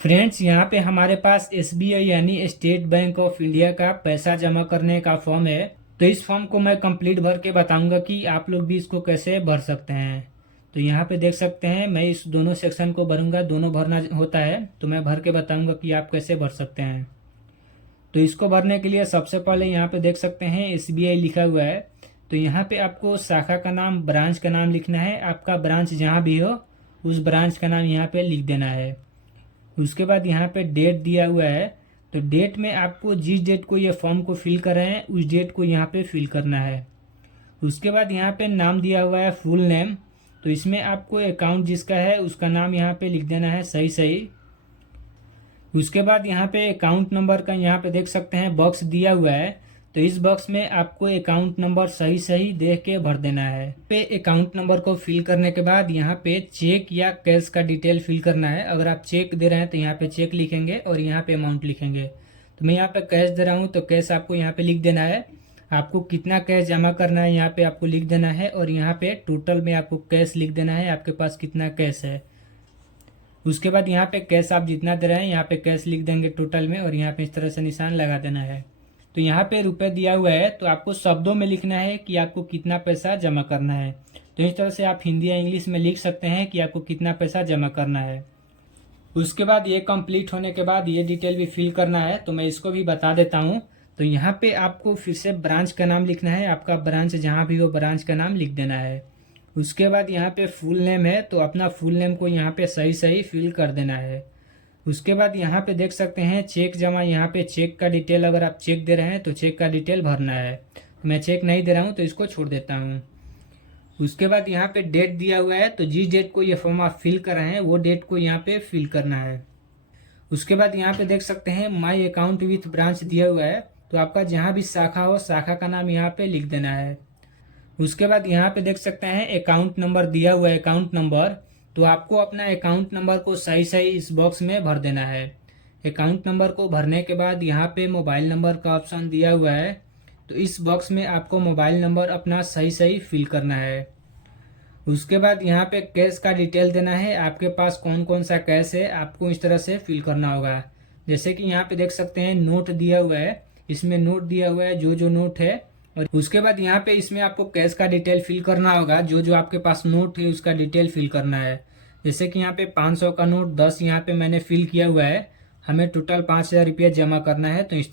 Friends, यहाँ पे हमारे पास एसबीआई यानी स्टेट बैंक ऑफ इंडिया का पैसा जमा करने का फॉर्म है। तो इस फॉर्म को मैं कंप्लीट भर के बताऊंगा कि आप लोग भी इसको कैसे भर सकते हैं। तो यहाँ पे देख सकते हैं, मैं इस दोनों सेक्शन को भरूंगा, दोनों भरना होता है, तो मैं भर के बताऊंगा कि आप कैसे भर सकते हैं। तो इसको भरने के लिए सबसे पहले यहाँ पे देख सकते हैं एसबीआई लिखा हुआ है। तो यहाँ पे आपको शाखा का नाम, ब्रांच का नाम लिखना है। आपका ब्रांच जहाँ भी हो उस ब्रांच का नाम यहाँ पे लिख देना है। उसके बाद यहाँ पे डेट दिया हुआ है। तो डेट में आपको जिस डेट को ये फॉर्म को फिल कर रहे हैं उस डेट को यहाँ पे फिल करना है। उसके बाद यहाँ पे नाम दिया हुआ है फुल नेम। तो इसमें आपको अकाउंट जिसका है उसका नाम यहाँ पे लिख देना है सही सही। उसके बाद यहाँ पे अकाउंट नंबर का यहाँ पे देख सकते हैं बॉक्स दिया हुआ है। तो इस बॉक्स में आपको अकाउंट नंबर सही सही देख के भर देना है। पे अकाउंट नंबर को फिल करने के बाद यहाँ पे चेक या कैश का डिटेल फिल करना है। अगर आप चेक दे रहे हैं तो यहाँ पे चेक लिखेंगे और यहाँ पे अमाउंट लिखेंगे। तो मैं यहाँ पे कैश दे रहा हूँ तो कैश आपको यहाँ पे लिख देना है। आपको कितना कैश जमा करना है यहाँ पे आपको लिख देना है और यहाँ पे टोटल में आपको कैश लिख देना है, आपके पास कितना कैश है। उसके बाद यहाँ पे कैश आप जितना दे रहे हैं यहाँ पे कैश लिख देंगे टोटल में और यहाँ पे इस तरह से निशान लगा देना है। तो यहाँ पे रुपए दिया हुआ है तो आपको शब्दों में लिखना है कि आपको कितना पैसा जमा करना है। तो इस तरह से आप हिंदी या इंग्लिश में लिख सकते हैं कि आपको कितना पैसा जमा करना है। उसके बाद ये कंप्लीट होने के बाद ये डिटेल भी फिल करना है, तो मैं इसको भी बता देता हूँ। तो यहाँ पे आपको फिर से ब्रांच का नाम लिखना है। आपका ब्रांच जहाँ भी हो ब्रांच का नाम लिख देना है। उसके बाद यहाँ पे फुल नेम है तो अपना फुल नेम को यहाँ पे सही सही फिल कर देना है। उसके बाद यहाँ पे देख सकते हैं चेक जमा, यहाँ पे चेक का डिटेल, अगर आप चेक दे रहे हैं तो चेक का डिटेल भरना है। तो मैं चेक नहीं दे रहा हूँ तो इसको छोड़ देता हूँ। उसके बाद यहाँ पे डेट दिया हुआ है तो जिस डेट को ये फॉर्म आप फिल कर रहे हैं वो डेट को यहाँ पे फिल करना है। उसके बाद यहाँ पे देख सकते हैं माई अकाउंट विथ ब्रांच दिया हुआ है। तो आपका जहाँ भी शाखा हो शाखा का नाम यहाँ पे लिख देना है। उसके बाद यहाँ पे देख सकते हैं अकाउंट नंबर दिया हुआ है, अकाउंट नंबर। तो आपको अपना अकाउंट नंबर को सही सही इस बॉक्स में भर देना है। अकाउंट नंबर को भरने के बाद यहाँ पे मोबाइल नंबर का ऑप्शन दिया हुआ है। तो इस बॉक्स में आपको मोबाइल नंबर अपना सही सही फिल करना है। उसके बाद यहाँ पे कैश का डिटेल देना है। आपके पास कौन कौन सा कैश है आपको इस तरह से फिल करना होगा। जैसे कि यहाँ पे देख सकते हैं नोट दिया हुआ है, इसमें नोट दिया हुआ है जो नोट है। और उसके बाद यहाँ पे इसमें आपको कैश का डिटेल फिल करना होगा। जो आपके पास नोट है उसका डिटेल फिल करना है। जैसे कि यहाँ पे 500 का नोट 10 यहाँ पे मैंने फिल किया हुआ है। हमें टोटल 5,000 रुपया जमा करना है। तो इस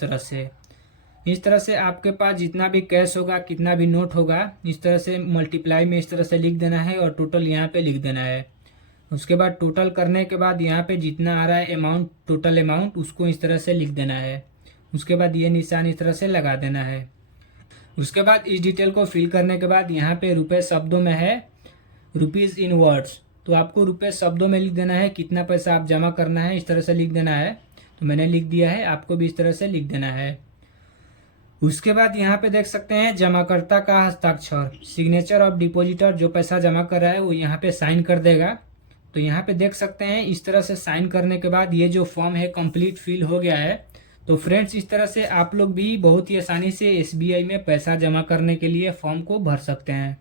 तरह से आपके पास जितना भी कैश होगा, कितना भी नोट होगा, इस तरह से मल्टीप्लाई में इस तरह से लिख देना है और टोटल यहाँ पे लिख देना है। उसके बाद टोटल करने के बाद यहाँ पे जितना आ रहा है अमाउंट, टोटल अमाउंट, उसको इस तरह से लिख देना है। उसके बाद ये निशान इस तरह से लगा देना है। उसके बाद इस डिटेल को फिल करने के बाद यहाँ पे रुपए शब्दों में है, रुपीज़ इन वर्ड्स। तो आपको रुपए शब्दों में लिख देना है, कितना पैसा आप जमा करना है इस तरह से लिख देना है। तो मैंने लिख दिया है, आपको भी इस तरह से लिख देना है। उसके बाद यहाँ पे देख सकते हैं जमाकर्ता का हस्ताक्षर, सिग्नेचर ऑफ डिपॉजिटर। जो पैसा जमा कर रहा है वो यहाँ पे साइन कर देगा। तो यहाँ पे देख सकते हैं इस तरह से साइन करने के बाद ये जो फॉर्म है कंप्लीट फिल हो गया है। तो फ्रेंड्स, इस तरह से आप लोग भी बहुत ही आसानी से एसबीआई में पैसा जमा करने के लिए फॉर्म को भर सकते हैं।